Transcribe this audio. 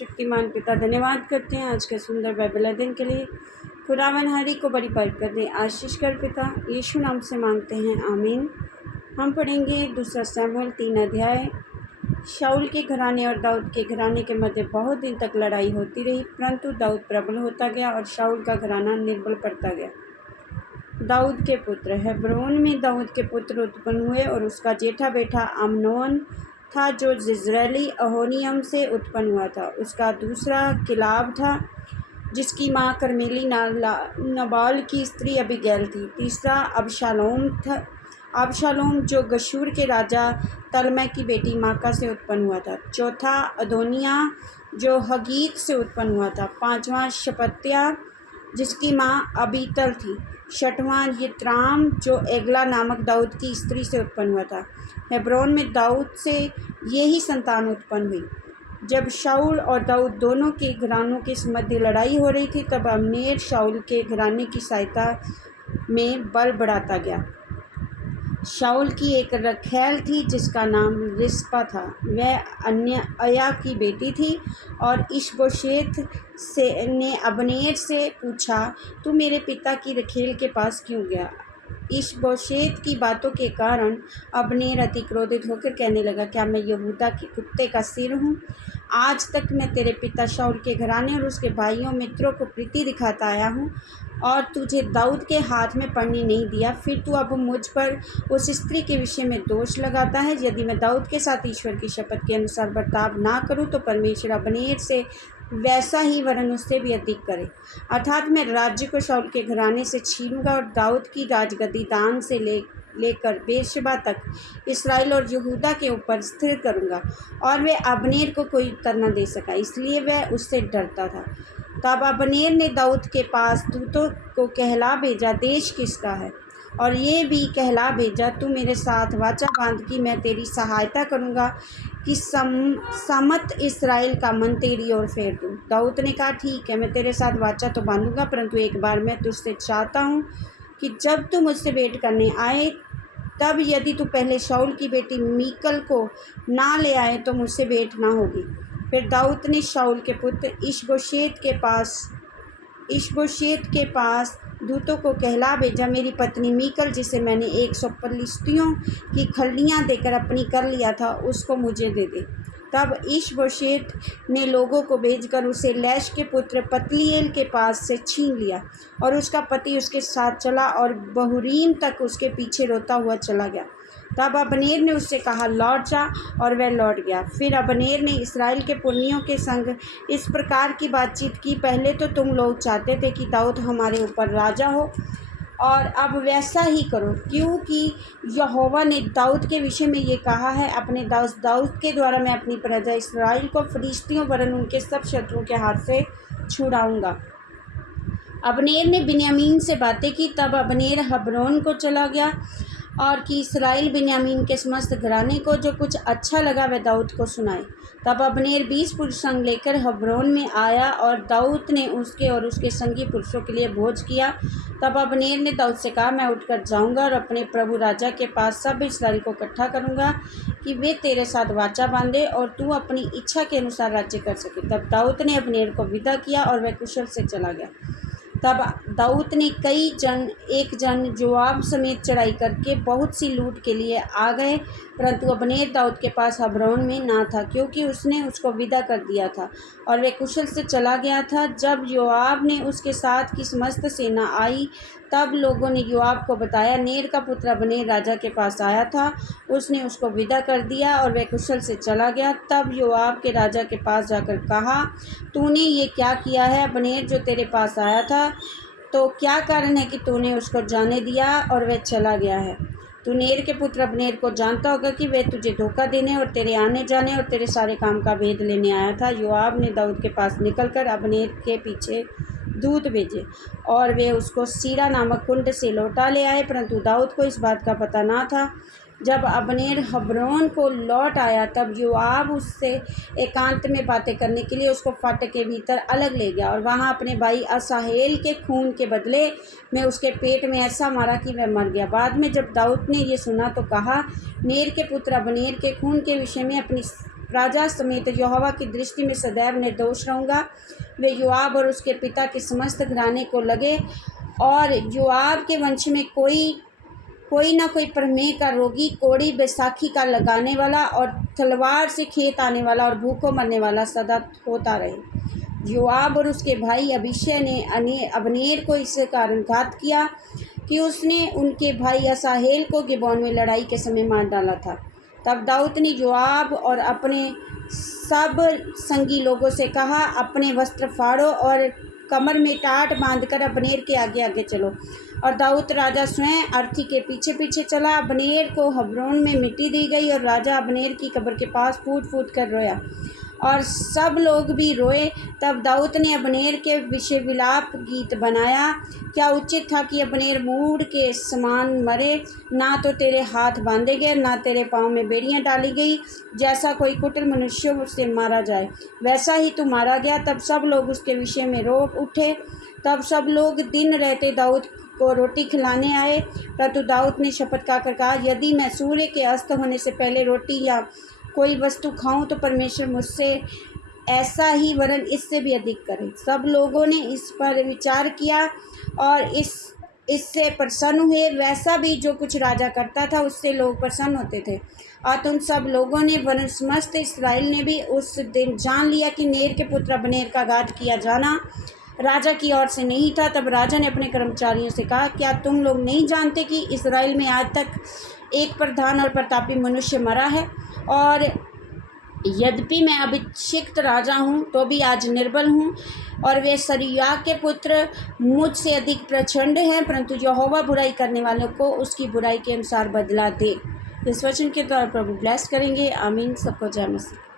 शक्तिमान पिता धन्यवाद करते हैं आज के सुंदर बाइबल अध्ययन के लिए। खुदावन हरी को बड़ी बरकत दें, आशीष कर पिता यीशु नाम से मांगते हैं, आमीन। हम पढ़ेंगे दूसरा शमूएल 3 अध्याय। शाऊल के घराने और दाऊद के घराने के मध्य बहुत दिन तक लड़ाई होती रही, परंतु दाऊद प्रबल होता गया और शाऊल का घराना निर्बल पड़ता गया। दाऊद के पुत्र। हेब्रोन में दाऊद के पुत्र उत्पन्न हुए और उसका जेठा बेटा अम्नोन था जो जिज्रेली अहोनियम से उत्पन्न हुआ था। उसका दूसरा किलाब था जिसकी माँ कर्मेली नबाल की स्त्री अबीगैल थी। तीसरा अबशालोम था, अबशालोम जो गशूर के राजा तलमै की बेटी माका से उत्पन्न हुआ था। चौथा अदोनिया जो हगीत से उत्पन्न हुआ था। पांचवा शपत्या जिसकी माँ अबीतल थी। छठवां यित्राम जो एगला नामक दाऊद की स्त्री से उत्पन्न हुआ था। हेब्रोन में दाऊद से यही संतान उत्पन्न हुई। जब शाऊल और दाऊद दोनों के घरानों के मध्य लड़ाई हो रही थी, तब अब्नेर शाऊल के घराने की सहायता में बल बढ़ाता गया। शाऊल की एक रखैल थी जिसका नाम रिस्पा था। वह अन्य अया की बेटी थी। और इशबोशेत ने अब्नेर से पूछा, तू मेरे पिता की रखैल के पास क्यों गया? इशबोशेत की बातों के कारण अब्नेर अति क्रोधित होकर कहने लगा, क्या मैं यहूदा के कुत्ते का सिर हूँ? आज तक मैं तेरे पिता शाऊल के घराने और उसके भाइयों मित्रों को प्रीति दिखाता आया हूँ और तुझे दाऊद के हाथ में पड़ने नहीं दिया। फिर तू अब मुझ पर उस स्त्री के विषय में दोष लगाता है। यदि मैं दाऊद के साथ ईश्वर की शपथ के अनुसार बर्ताव ना करूँ तो परमेश्वर अब्नेर से वैसा ही वरन उससे भी अधिक करे, अर्थात मैं राज्य को शाऊल के घराने से छीनूंगा और दाऊद की राजगद्दी दान से लेकर बेर्शेबा तक इस्राएल और यहूदा के ऊपर स्थिर करूंगा। और वह अब्नेर को कोई उत्तर न दे सका, इसलिए वह उससे डरता था। तब अब्नेर ने दाऊद के पास दूतों को कहला भेजा, देश किसका है? और ये भी कहला भेजा, तू मेरे साथ वाचा बांध कि मैं तेरी सहायता करूंगा कि समत इस्राएल का मन तेरी ओर फेर दूँ। दाऊद ने कहा, ठीक है, मैं तेरे साथ वाचा तो बांधूंगा, परंतु एक बार मैं तुझसे चाहता हूँ कि जब तू मुझसे भेंट करने आए, तब यदि तू पहले शाऊल की बेटी मीकल को ना ले आए तो मुझसे भेंट ना होगी। फिर दाऊद ने शाऊल के पुत्र इशबोशेत के पास दूतों को कहला भेजा, मेरी पत्नी मीकल जिसे मैंने 100 पलिश्तियों की खल्लियाँ देकर अपनी कर लिया था, उसको मुझे दे दे। तब इशबोशेत ने लोगों को भेजकर उसे लैश के पुत्र पतलीएल के पास से छीन लिया और उसका पति उसके साथ चला और बहुरीम तक उसके पीछे रोता हुआ चला गया। तब अब्नेर ने उससे कहा, लौट जा, और वह लौट गया। फिर अब्नेर ने इस्राएल के पुरनियों के संग इस प्रकार की बातचीत की, पहले तो तुम लोग चाहते थे कि दाऊद हमारे ऊपर राजा हो, और अब वैसा ही करो, क्योंकि यहोवा ने दाऊद के विषय में ये कहा है, अपने दास दाऊद के द्वारा मैं अपनी प्रजा इस्राएल को फलिश्तियों वरन उनके सब शत्रुओं के हाथ से छुड़ाऊंगा। अब्नेर ने बिन्यामीन से बातें की। तब अब्नेर हेब्रोन को चला गया और कि इस्राएल बिन्यामीन के समस्त घराने को जो कुछ अच्छा लगा वह दाऊद को सुनाए। तब अब्नेर 20 पुरुष संग लेकर हेब्रोन में आया और दाऊद ने उसके और उसके संगी पुरुषों के लिए भोज किया। तब अब्नेर ने दाऊद से कहा, मैं उठकर जाऊंगा और अपने प्रभु राजा के पास सब इस्राएल को इकट्ठा करूंगा कि वे तेरे साथ वाचा बांधे और तू अपनी इच्छा के अनुसार राज्य कर सके। तब दाऊद ने अब्नेर को विदा किया और वह कुशल से चला गया। तब दाऊद ने एक जन जोआब समेत चढ़ाई करके बहुत सी लूट के लिए आ गए, परंतु अब्नेर दाऊद के पास हेब्रोन में ना था, क्योंकि उसने उसको विदा कर दिया था और वह कुशल से चला गया था। जब योआब ने उसके साथ की समस्त सेना आई, तब लोगों ने योआब को बताया, नेर का पुत्र अब्नेर राजा के पास आया था, उसने उसको विदा कर दिया और वह कुशल से चला गया। तब योआब के राजा के पास जाकर कहा, तूने ये क्या किया है? अब्नेर जो तेरे पास आया था, तो क्या कारण है कि तूने उसको जाने दिया और वह चला गया है? तू नेर के पुत्र अब्नेर को जानता होगा कि वह तुझे धोखा देने और तेरे आने जाने और तेरे सारे काम का भेद लेने आया था। योआब ने दाऊद के पास निकलकर अब्नेर के पीछे दूत भेजे और वे उसको सीरा नामक कुंड से लौटा ले आए, परंतु दाऊद को इस बात का पता ना था। जब अब्नेर हेब्रोन को लौट आया, तब योआब उससे एकांत में बातें करने के लिए उसको फाटक के भीतर अलग ले गया और वहाँ अपने भाई असाहेल के खून के बदले में उसके पेट में ऐसा मारा कि वह मर गया। बाद में जब दाऊद ने ये सुना तो कहा, नेर के पुत्र अब्नेर के खून के विषय में अपनी प्रजा समेत यहोवा की दृष्टि में सदैव निर्दोष रहूँगा। वे योआब और उसके पिता के समस्त घराने को लगे, और योआब के वंश में कोई ना कोई प्रमेह का रोगी, कोड़ी, बैसाखी का लगाने वाला और तलवार से खेत आने वाला और भूखों मरने वाला सदा होता रहे। योआब और उसके भाई अबीशै ने अबनेर को इस कारण घात किया कि उसने उनके भाई असाहेल को गिबोन में लड़ाई के समय मार डाला था। तब दाऊद ने योआब और अपने सब संगी लोगों से कहा, अपने वस्त्र फाड़ो और कमर में टाट बांधकर अबनेर के आगे आगे चलो। और दाऊद राजा स्वयं अर्थी के पीछे पीछे चला। अबनेर को हब्रोन में मिट्टी दी गई और राजा अबनेर की कब्र के पास फूट फूट कर रोया और सब लोग भी रोए। तब दाऊद ने अबनेर के विषय विलाप गीत बनाया, क्या उचित था कि अबनेर मूढ़ के समान मरे, ना तो तेरे हाथ बांधे गए, ना तेरे पाँव में बेड़ियाँ डाली गई। जैसा कोई कुटिल मनुष्य से मारा जाए, वैसा ही तू मारा गया। तब सब लोग उसके विषय में रो उठे। तब सब लोग दिन रहते दाऊद को रोटी खिलाने आए, परंतु दाऊद ने शपथ खाकर कहा, यदि मैं सूर्य के अस्त होने से पहले रोटी या कोई वस्तु खाऊं तो परमेश्वर मुझसे ऐसा ही वरन इससे भी अधिक करे। सब लोगों ने इस पर विचार किया और इससे प्रसन्न हुए। वैसा भी जो कुछ राजा करता था उससे लोग प्रसन्न होते थे। और उन सब लोगों ने वरन समस्त इस्राएल ने भी उस दिन जान लिया कि नेर के पुत्र अबनेर का घात किया जाना राजा की ओर से नहीं था। तब राजा ने अपने कर्मचारियों से कहा, क्या तुम लोग नहीं जानते कि इस्राएल में आज तक एक प्रधान और प्रतापी मनुष्य मरा है? और यद्यपि मैं अभिषिक्त राजा हूँ तो भी आज निर्बल हूँ, और वे सरूया के पुत्र मुझसे अधिक प्रचंड हैं, परंतु यहोवा बुराई करने वालों को उसकी बुराई के अनुसार बदला दे। इस वचन के द्वारा प्रभु ब्लेस करेंगे। आमीन। सबको जय मसीह।